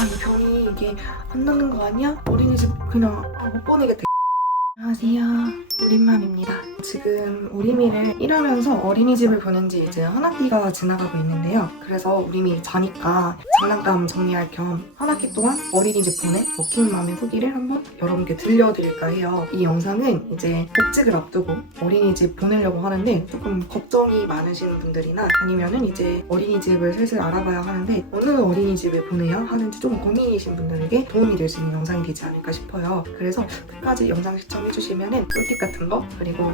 아니 병이 이게 안 낫는 거 아니야? 어린이집 그냥 못 보내겠다. 안녕하세요. 우림맘입니다. 지금 우림이를 일하면서 어린이집을 보낸 지 이제 한 학기가 지나가고 있는데요. 그래서 우림이 자니까 장난감 정리할 겸 한 학기 동안 어린이집 보낸 워킹맘의 후기를 한번 여러분께 들려드릴까 해요. 이 영상은 이제 복직을 앞두고 어린이집 보내려고 하는데 조금 걱정이 많으신 분들이나 아니면은 이제 어린이집을 슬슬 알아봐야 하는데 어느 어린이집에 보내야 하는지 좀 고민이신 분들에게 도움이 될 수 있는 영상이 되지 않을까 싶어요. 그래서 끝까지 영상 시청해주시면은 꿀팁 같은 거 그리고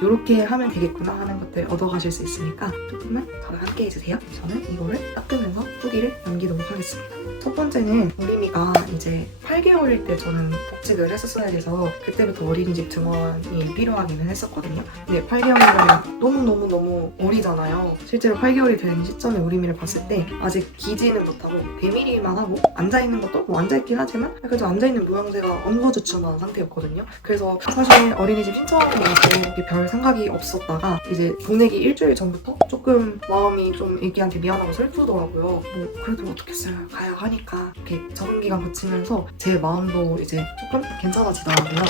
이렇게 하면 되겠구나 하는 것들 얻어가실 수 있으니까 조금만 저랑 함께 해주세요. 저는 이거를 닦으면서 후기를 남기도록 하겠습니다. 첫 번째는 우림이가 이제 8개월일 때 저는 복직을 했었어야 돼서 그때부터 어린이집 등원이 필요하기는 했었거든요. 근데 8개월이면 너무너무 어리잖아요. 실제로 8개월이 된 시점에 우림이를 봤을 때 아직 기지는 못하고 배밀이만 하고 앉아있는 것도 뭐 앉아있긴 하지만 그래도 앉아있는 모양새가 엉거주춤한 상태였거든요. 그래서 사실 어린이집 신청하고 나서 별 생각이 없었다가 이제 보내기 일주일 전부터 조금 마음이 좀 애기한테 미안하고 슬프더라고요. 뭐 그래도 어떻겠어요. 가야 하니까 이렇게 적응 기간 거치면서 제 마음도 이제 조금 괜찮아지더라고요.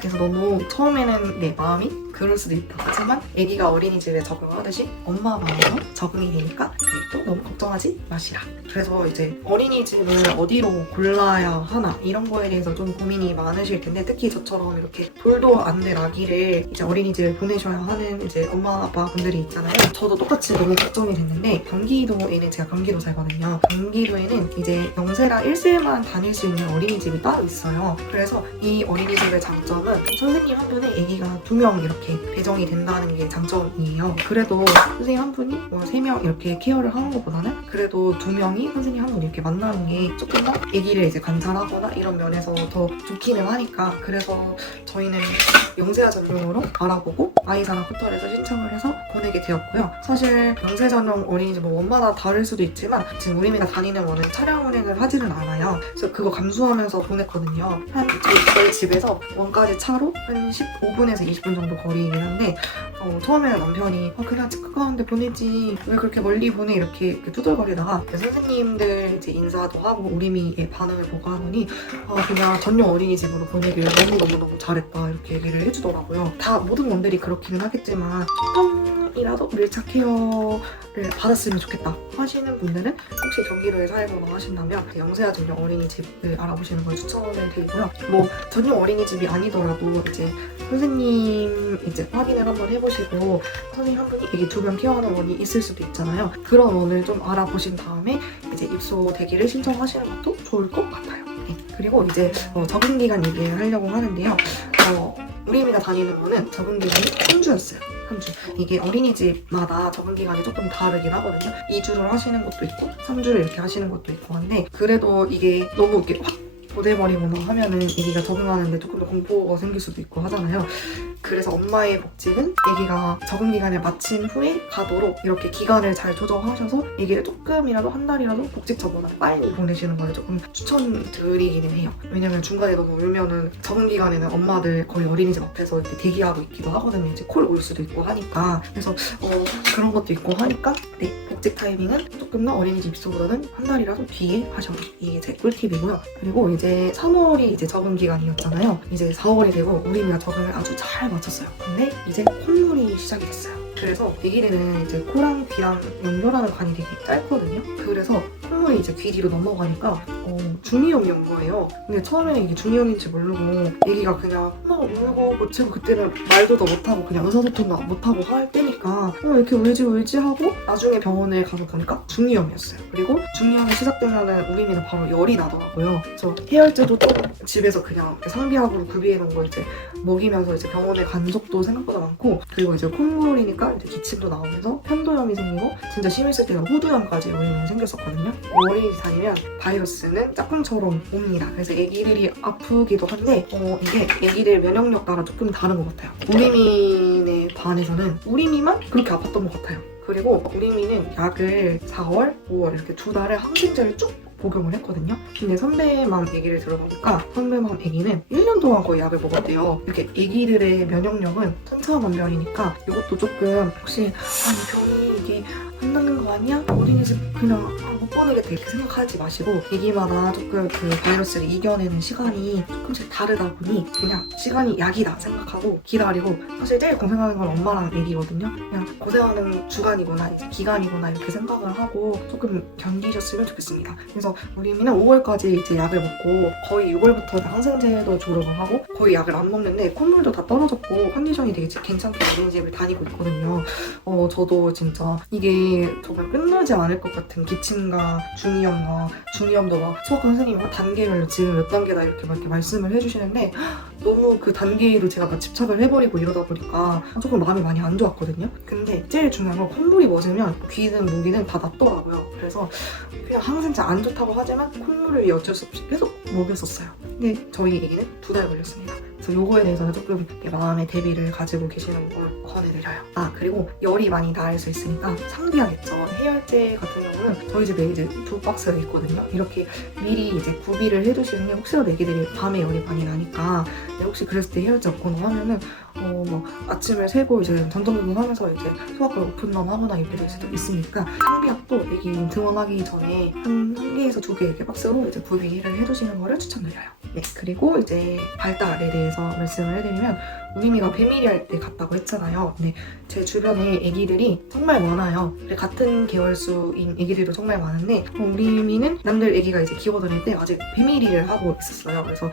그래서 너무 처음에는 내 마음이 그럴 수도 있다. 하지만 아기가 어린이집에 적응하듯이 엄마 마음으로 적응이 되니까 또 너무 걱정하지 마시라. 그래서 이제 어린이집을 어디로 골라야 하나 이런 거에 대해서 좀 고민이 많으실 텐데 특히 저처럼 이렇게 돌도 안 된 아기를 이제 어린이집에 보내셔야 하는 이제 엄마 아빠 분들이 있잖아요. 저도 똑같이 너무 걱정이 됐는데 경기도에는 제가 경기도 살거든요. 경기도에는 이제 영세랑 1세만 다닐 수 있는 어린이집이 따로 있어요. 그래서 이 어린이집의 장점은 선생님 한 분에 아기가 2명 이렇게 배정이 된다는 게 장점이에요. 그래도 선생님 한 분이 뭐 3명 이렇게 케어를 하는 것보다는 그래도 2명이 선생님 한 분 이렇게 만나는 게 조금 더 아기를 이제 관찰하거나 이런 면에서 더 좋기는 하니까 그래서 저희는 영세아 전용으로 알아보고 아이사랑 포털에서 신청을 해서 보내게 되었고요. 사실 영세 전용 어린이집 뭐 원마다 다를 수도 있지만 지금 우림이가 다니는 원은 차량 운행을 하지는 않아요. 그래서 그거 감수하면서 보냈거든요. 저희 집에서 원까지 차로 한 15분에서 20분 정도 거리이긴 한데 처음에는 남편이 그냥 집 가까운데 보내지 왜 그렇게 멀리 보내 이렇게 두들거리다가 선생님들 이제 인사도 하고 우림이의 반응을 보고 하더니 그냥 전용 어린이집으로 보내길 너무 잘했다 이렇게 얘기를 해주더라고요. 다 모든 분들이 그렇기는 하겠지만 조금이라도 밀착 케어를 받았으면 좋겠다 하시는 분들은 혹시 경기도에 살거나 하신다면 영세아 전용 어린이집을 알아보시는 걸 추천을 드리고요. 뭐 전용 어린이집이 아니더라도 이제 선생님 이제 확인을 한번 해보시고 선생님 한 분이 이게 2명 케어하는 원이 있을 수도 있잖아요. 그런 원을 좀 알아보신 다음에 이제 입소 대기를 신청하시는 것도 좋을 것 같아요. 네. 그리고 이제 적응 기간 얘기를 하려고 하는데요. 우림이가 다니는 원은 적응 기간이 3주였어요. 3주. 이게 어린이집마다 적응 기간이 조금 다르긴 하거든요. 2주를 하시는 것도 있고 3주를 이렇게 하시는 것도 있고 한데 그래도 이게 너무 이렇게 확 보내버리거나 하면은 아기가 적응하는데 조금 더 공포가 생길 수도 있고 하잖아요. 그래서 엄마의 복직은 아기가 적응 기간을 마친 후에 가도록 이렇게 기간을 잘 조정하셔서 아기를 조금이라도 한 달이라도 복직 전보다 빨리 보내시는 걸 조금 추천드리기는 해요. 왜냐면 중간에 너무 울면은 적응 기간에는 엄마들 거의 어린이집 앞에서 이렇게 대기하고 있기도 하거든요. 이제 콜 올 수도 있고 하니까 그래서 그런 것도 있고 하니까 네, 복직 타이밍은 조금 더 어린이집 입소보다는 한 달이라도 뒤에 하셔라. 이게 제 꿀팁이고요. 그리고 이제 3월이 이제 적응 기간이었잖아요. 이제 4월이 되고 우림이가 적응을 아주 잘 마쳤어요. 근데 이제 콧물이 시작이 됐어요. 그래서 아기들은 이제 코랑 귀랑 연결하는 관이 되게 짧거든요. 그래서 콧물이 이제 귀 뒤로 넘어가니까 중이염이 온 거예요. 근데 처음에는 이게 중이염인지 모르고 아기가 그냥 막 울고 고치고 그때는 말도 더 못하고 그냥 의사소통도 못하고 할 때니까 왜 이렇게 울지 하고 나중에 병원에 가서 보니까 중이염이었어요. 그리고 중이염이 시작되면은 우림이는 바로 열이 나더라고요. 그래서 해열제도 또 집에서 그냥 상비약으로 구비해 놓은 거 이제 먹이면서 이제 병원에 간 적도 생각보다 많고 그리고 이제 콧물이니까 이제 기침도 나오면서 편도염이 생기고 진짜 심했을 때는 호두염까지 우림이 생겼었거든요. 어린이집 다니면 바이러스는 짝꿍처럼 옵니다. 그래서 아기들이 아프기도 한데 이게 아기들 면역력 따라 조금 다른 것 같아요. 우림이네 반에서는 우림이만 그렇게 아팠던 것 같아요. 그리고 우림이는 약을 4월, 5월 이렇게 2달에 항생제를 쭉 복용을 했거든요. 근데 선배맘 얘기를 들어보니까 선배맘 아기는 1년 동안 거의 약을 먹었대요. 이렇게 아기들의 면역력은 천차만별이니까 이것도 조금 혹시 이 병이 이게 안 낫는 거 아니야? 어린이집 그냥 못 보내겠다 이렇게 생각하지 마시고 애기마다 조금 그 바이러스를 이겨내는 시간이 조금씩 다르다 보니 그냥 시간이 약이다 생각하고 기다리고 사실 제일 고생하는 건 엄마랑 애기거든요. 그냥 고생하는 주간이구나 이제 기간이구나 이렇게 생각을 하고 조금 견디셨으면 좋겠습니다. 그래서 우리 이미는 5월까지 이제 약을 먹고 거의 6월부터 항생제도 졸업을 하고 거의 약을 안 먹는데 콧물도 다 떨어졌고 컨디션이 되게 괜찮게 어린이집을 다니고 있거든요. 저도 진짜 이게 정말 끝나지 않을 것 같은 기침과 중이염도 막 수학과 선생님이 단계별로 지금 몇 단계다 이렇게 막 이렇게 말씀을 해주시는데 너무 그 단계로 제가 막 집착을 해버리고 이러다 보니까 조금 마음이 많이 안 좋았거든요. 근데 제일 중요한 건 콧물이 멎으면 귀든 모기든 다 낫더라고요. 그래서 그냥 항생제 안 좋다고 하지만 콧물을 어쩔 수 없이 계속 먹였었어요. 근데 저희 애기는 2달 걸렸습니다. 그래서 요거에 대해서는 조금 마음의 대비를 가지고 계시는 걸 권해드려요. 그리고 열이 많이 날 수 있으니까 상비하겠죠. 해열제 같은 경우는 저희 집에 이제 2박스가 있거든요. 이렇게 미리 이제 구비를 해두시는 게 혹시라도 애기들이 밤에 열이 많이 나니까 혹시 그랬을 때 해열제 없거나 하면은 뭐 아침을 새고 이제 전전긍긍 하면서 이제 소화가 오픈런 하거나 이렇게 될 수도 있으니까 상비약도 애기 등원하기 전에 한 개에서 2개 이렇게 박스로 이제 구비를 해두시는 거를 추천드려요. 네, 그리고 이제 발달에 대해서 말씀을 해드리면 우리미가 배밀이 할 때 갔다고 했잖아요. 근데 제 주변에 애기들이 정말 많아요. 같은 계열수인 애기들도 정말 많은데 우리미는 남들 애기가 이제 기어다닐 때 아직 배밀이를 하고 있었어요. 그래서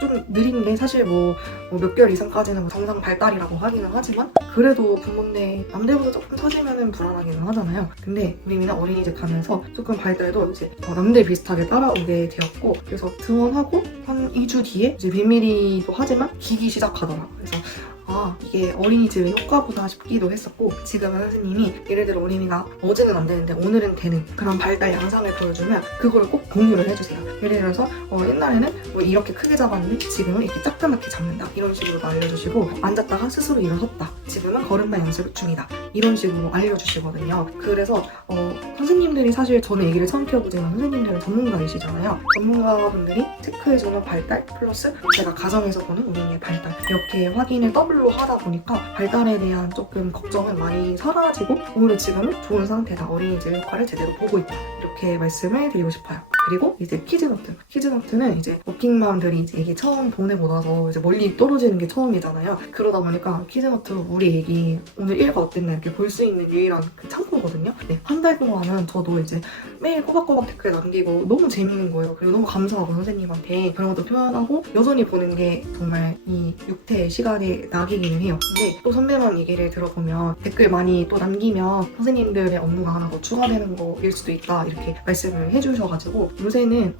좀 느린데 사실 뭐 몇 개월 이상까지는 뭐 정상 발달이라고 하기는 하지만 그래도 부모인데 남들보다 조금 터지면은 불안하기는 하잖아요. 근데 우리미는 어린이집 가면서 조금 발달도 이제 남들 비슷하게 따라오게 되었고 그래서 등원하고 한 2주 뒤에 이제 배밀이도 하지만 기기 시작하더라고요. 그래서 이게 어린이집의 효과보다 싶기도 했었고 지금은 선생님이 예를 들어 어린이가 어제는 안 되는데 오늘은 되는 그런 발달 양상을 보여주면 그걸 꼭 공유를 해주세요. 예를 들어서 옛날에는 뭐 이렇게 크게 잡았는데 지금은 이렇게 작다맣게 잡는다 이런 식으로 알려주시고 앉았다가 스스로 일어섰다 지금은 걸음마 연습 중이다 이런 식으로 알려주시거든요. 그래서 선생님들이 사실 저는 얘기를 처음 키워보지만 선생님들은 전문가이시잖아요. 전문가분들이 체크해주는 발달 플러스 제가 가정에서 보는 우리의 발달 이렇게 확인을 더블로 하다 보니까 발달에 대한 조금 걱정은 많이 사라지고 오히려 지금은 좋은 상태다. 어린이집 효과를 제대로 보고 있다. 이렇게 말씀을 드리고 싶어요. 그리고 이제 키즈노트는 이제 워킹맘들이 이제 애기 처음 보내고 나서 이제 멀리 떨어지는 게 처음이잖아요. 그러다 보니까 키즈노트 우리 애기 오늘 일과 어땠나 이렇게 볼 수 있는 유일한 그 창구거든요. 네, 한 달 동안은 저도 이제 매일 꼬박꼬박 댓글 남기고 너무 재밌는 거예요. 그리고 너무 감사하고 선생님한테 그런 것도 표현하고 여전히 보는 게 정말 이 6태 시간에 낙이기는 해요. 근데 또 선배만 얘기를 들어보면 댓글 많이 또 남기면 선생님들의 업무가 하나 더 추가되는 거일 수도 있다 이렇게 말씀을 해주셔가지고 요새는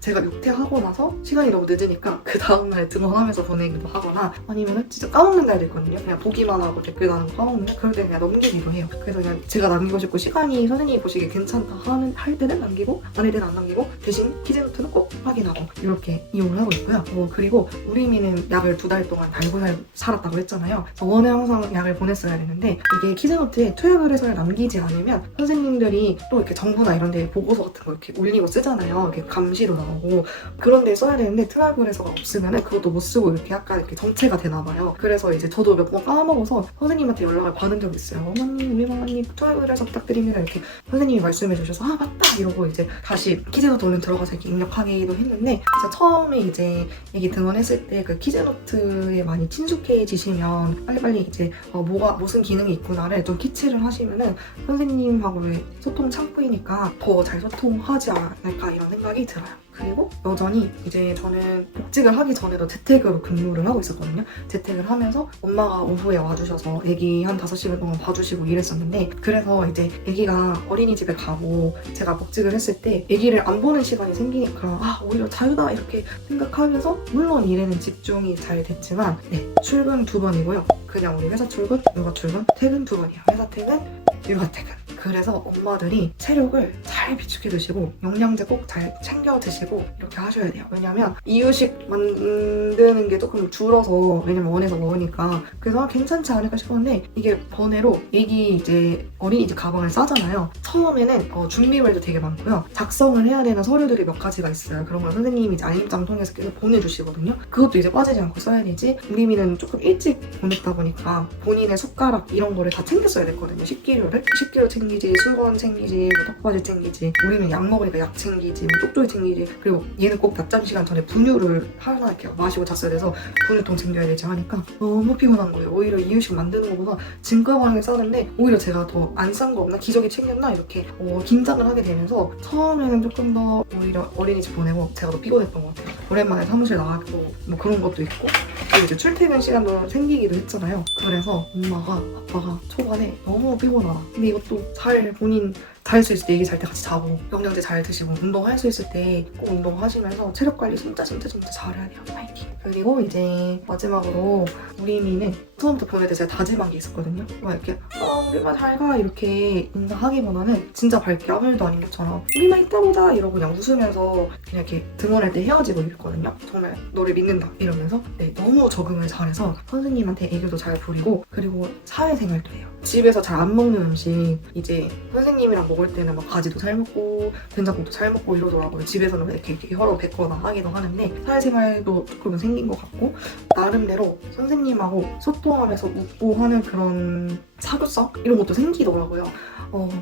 제가 6태 하고 나서 시간이 너무 늦으니까 그 다음날 등원하면서 보내기도 하거나 아니면 진짜 까먹는 날도 있거든요. 그냥 보기만 하고 댓글 다는 거 까먹는데 그럴 때 그냥 넘기기도 해요. 그래서 그냥 제가 남기고 싶고 시간이 선생님이 보시기에 괜찮다 할 때는 남기고 아닐 때는 안 남기고 대신 키즈노트는 꼭 확인하고 이렇게 이용을 하고 있고요. 그리고 우리미는 약을 2달 동안 달고 살았다고 했잖아요. 그래서 원에 항상 약을 보냈어야 되는데 이게 키즈노트에 투약의뢰서를 남기지 않으면 선생님들이 또 이렇게 정부나 이런 데 보고서 같은 거 이렇게 올리고 쓰잖아요. 이렇게 감시로 나오고 그런 데 써야 되는데 투약의뢰서가 없으면은 그것도 못 쓰고 이렇게 약간 이렇게 정체가 되나 봐요. 그래서 이제 저도 몇 번 까먹어서 선생님한테 연락을 받은 적이 있어요. 어머님, 우리 어머님 투약의뢰서 부탁드립니다. 이렇게 선생님이 말씀해 주셔서 맞다 이러고 이제 다시 키즈노트 얼른 들어가서 이렇게 입력하기도 했는데 진짜 처음에 이제 애기 등원했을 때 그 키즈노트에 많이 친숙해지시면 빨리빨리 이제 무슨 기능이 있구나를 좀 캐치를 하시면은 선생님하고의 소통 창구이니까 더 잘 소통하지 않을까 이런 생각이 들어요. 그리고 여전히 이제 저는 복직을 하기 전에도 재택으로 근무를 하고 있었거든요. 재택을 하면서 엄마가 오후에 와주셔서 애기 한 5시간 동안 봐주시고 이랬었는데 그래서 이제 애기가 어린이집에 가고 제가 복직을 했을 때 애기를 안 보는 시간이 생기니까 오히려 자유다 이렇게 생각하면서 물론 일에는 집중이 잘 됐지만 출근 2번이고요. 그냥 우리 회사 출근, 육아 출근, 퇴근 2번이에요. 회사 퇴근, 육아 퇴근. 그래서 엄마들이 체력을 잘 비축해 두시고 영양제 꼭 잘 챙겨 드시고 드시고 이렇게 하셔야 돼요. 왜냐면 이유식 만드는 게 조금 줄어서, 왜냐면 원에서 먹으니까. 그래서 괜찮지 않을까 싶었는데, 이게 번외로 애기 이제 어린이집 가방을 싸잖아요. 처음에는 준비물도 되게 많고요. 작성을 해야 되는 서류들이 몇 가지가 있어요. 그런 걸 선생님이 이제 알림장 통해서 계속 보내주시거든요. 그것도 이제 빠지지 않고 써야 되지. 우리미는 조금 일찍 보냈다 보니까 본인의 숟가락 이런 거를 다 챙겼어야 됐거든요. 식기류 챙기지, 수건 챙기지, 뭐 턱받이 챙기지. 우리는 약 먹으니까 약 챙기지, 뭐 쪽쪽이 챙기지. 그리고 얘는 꼭 낮잠 시간 전에 분유를 하나 이렇게 마시고 잤어야 돼서 분유통 챙겨야 되지 하니까 너무 피곤한 거예요. 오히려 이유식 만드는 것보다 짐 가방을 싸는데 오히려 제가 더 안 싼 거 없나? 기저귀 챙겼나? 이렇게 긴장을 하게 되면서 처음에는 조금 더 오히려 어린이집 보내고 제가 더 피곤했던 것 같아요. 오랜만에 사무실 나가고 뭐 그런 것도 있고, 그리고 이제 출퇴근 시간도 생기기도 했잖아요. 그래서 아빠가 초반에 너무 피곤하다. 근데 이것도 잘 본인 잘 수 있을 때, 애기 잘 때 같이 자고 영양제 잘 드시고 운동할 수 있을 때 꼭 운동하시면서 체력 관리 진짜 잘해야 돼요. 파이팅! 그리고 이제 마지막으로 우리미는 처음부터 보낼 때 제가 다짐한 게 있었거든요. 막 이렇게 우리마 잘 가 이렇게 인사하기보다는 진짜 밝게 아무 일도 아닌 것처럼 우리마 이따 보자 이러고 그냥 웃으면서 그냥 이렇게 등원할 때 헤어지고 이랬거든요. 정말 너를 믿는다 이러면서. 네, 너무 적응을 잘해서 선생님한테 애교도 잘 부리고, 그리고 사회생활도 해요. 집에서 잘 안 먹는 음식 이제 선생님이랑 먹을 때는 막 가지도 잘 먹고 된장국도 잘 먹고 이러더라고요. 집에서는 이렇게 혀로 뱉거나 하기도 하는데 사회생활도 조금은 생긴 것 같고, 나름대로 선생님하고 소통하면서 웃고 하는 그런 사교성? 이런 것도 생기더라고요.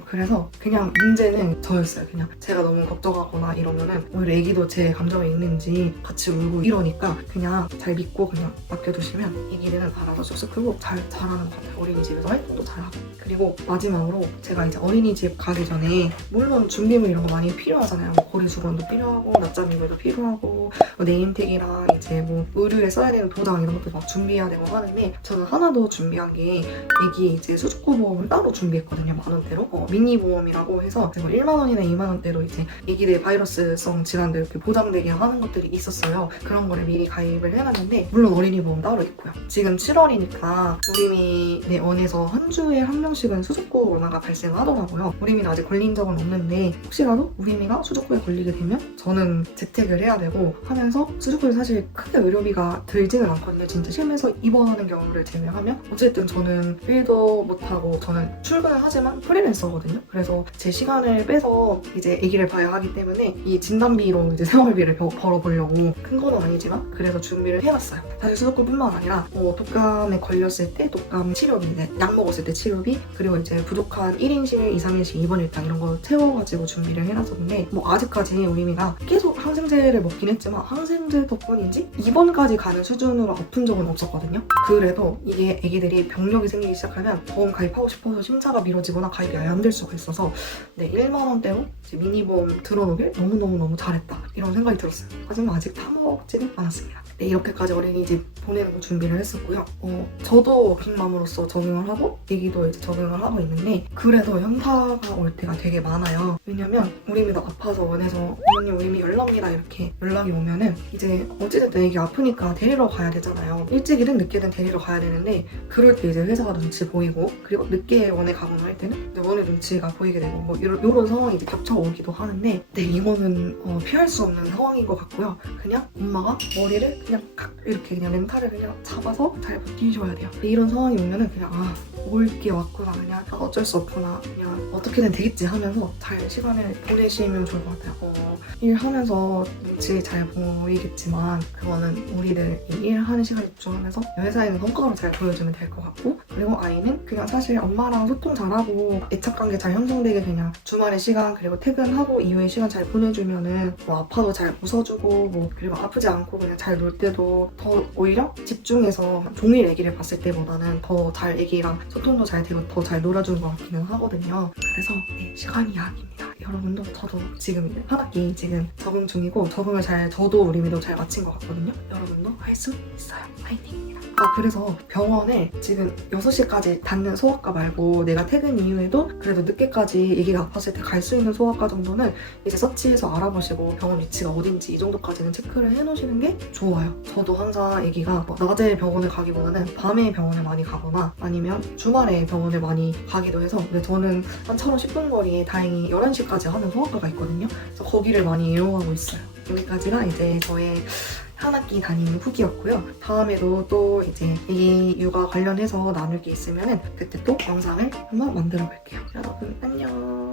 그래서 그냥 문제는 저였어요. 그냥 제가 너무 걱정하거나 이러면은 오히려 애기도 제 감정이 있는지 같이 울고 이러니까 그냥 잘 믿고 그냥 맡겨두시면 애기들은 알아서 쑥쑥 크고 잘하는 것 같아요. 어린이집에서 활동도 잘하고. 그리고 마지막으로 제가 이제 어린이집 가기 전에 물론 준비물 이런 거 많이 필요하잖아요. 거리 주건도 필요하고 낮잠 이불도 필요하고 네임택이랑 이제 뭐 의류에 써야 되는 도장 이런 것도 막 준비해야 되고 하는데, 저는 하나 더 준비한 게 애기 이제 수족구 보험을 따로 준비했거든요. 10,000원대로. 미니 보험이라고 해서 1만 원이나 2만 원대로 이제 애기들 바이러스성 질환들 이렇게 보장되게 하는 것들이 있었어요. 그런 거를 미리 가입을 해놨는데, 물론 어린이 보험 따로 있고요. 지금 7월이니까 우리미 원에서 한 주에 한 명씩은 수족구 원화가 발생하더라고요. 우리미는 아직 걸린 적은 없는데 혹시라도 우리미가 수족구에 걸리게 되면 저는 재택을 해야 되고 하면서, 수족구에 사실 크게 의료비가 들지는 않거든요. 진짜 심해서 입원하는 경우를 제외하면. 어쨌든 저는 일도 못하고 저는 출근을 하지만 프리랜서거든요. 그래서 제 시간을 빼서 이제 아기를 봐야 하기 때문에 이 진단비로 이제 생활비를 벌어보려고, 큰 거는 아니지만 그래서 준비를 해놨어요. 사실 수족구뿐만 아니라 독감에 걸렸을 때 독감 치료비, 약 먹었을 때 치료비, 그리고 이제 부족한 1인실, 2, 3인실 입원 일당 이런 거 채워가지고 준비를 해놨었는데, 뭐 아직까지 우리미가 계속 항생제를 먹긴 했지만 항생제 덕분인지 입원까지 가는 수준으로 아픈 적은 없었거든요. 그래도 이게 애기들이 병력이 생기기 시작하면 보험 가입하고 싶어서 심사가 미뤄지거나 가입이 아예 안 될 수가 있어서 1만 원대로 미니보험 들어놓길 너무 잘했다 이런 생각이 들었어요. 하지만 아직 다 먹지는 않았습니다. 네, 이렇게까지 어린이집 보내는 거 준비를 했었고요. 저도 빅맘으로서 적응을 하고 애기도 이제 적응을 하고 있는데, 그래도 현타가 올 때가 되게 많아요. 왜냐면 우리미가 아파서 원해서 어머님 우리미 열납니다 이렇게 연락이 오면은 이제 어찌됐든 애기 아프니까 데리러 가야 되잖아요. 일찍이든 늦게든 데리러 가야 되는데, 그럴 때 이제 회사가 눈치 보이고, 그리고 늦게 원에 가거나 할 때는 원의 눈치가 보이게 되고 뭐 이런 상황이 이제 닥쳐오기도 하는데, 네, 이거는 피할 수 없는 상황인 것 같고요. 그냥 엄마가 머리를 그냥 이렇게 그냥 멘탈을 그냥 잡아서 잘 버티셔야 돼요. 이런 상황이 오면은 그냥 올 게 왔구나, 그냥 어쩔 수 없구나, 그냥 어떻게든 되겠지 하면서 잘 시간을 보내시면 좋을 것 같아요. 일하면서 눈치 잘 보이겠지만 그거는 우리들 일하는 시간에 집중하면서 회사에는 성과로 잘 보여주면 될 것 같고, 그리고 아이는 그냥 사실 엄마랑 소통 잘하고 애착관계 잘 형성되게 그냥 주말의 시간 그리고 퇴근하고 이후의 시간 잘 보내주면은 뭐 아파도 잘 웃어주고 뭐 그리고 아프지 않고 그냥 잘 놀 때도 더 오히려 집중해서 종일 애기를 봤을 때보다는 더 잘 애기랑 소통도 잘 되고 더 잘 놀아주는 것 같기는 하거든요. 그래서 네, 시간이 약입니다. 여러분도 저도 지금 한 학기 지금 적응 중이고 적응을 저도 우리미도 잘 마친 것 같거든요. 여러분도 할 수 있어요. 파이팅입니다. 그래서 병원에 지금 6시까지 닫는 소아과 말고 내가 퇴근 이후에도 그래도 늦게까지 아기가 아팠을 때 갈 수 있는 소아과 정도는 이제 서치해서 알아보시고 병원 위치가 어딘지 이 정도까지는 체크를 해놓으시는 게 좋아요. 저도 항상 아기가 낮에 병원을 가기보다는 밤에 병원을 많이 가거나 아니면 주말에 병원을 많이 가기도 해서, 근데 저는 한 차로 10분 거리에 다행히 11시까지 하는 소아과가 있거든요. 그래서 거기를 많이 이용하고 있어요. 여기까지가 이제 저의 한 학기 다니는 후기였고요. 다음에도 또 이제 이 육아 관련해서 나눌 게 있으면 그때 또 영상을 한번 만들어 볼게요. 여러분 안녕.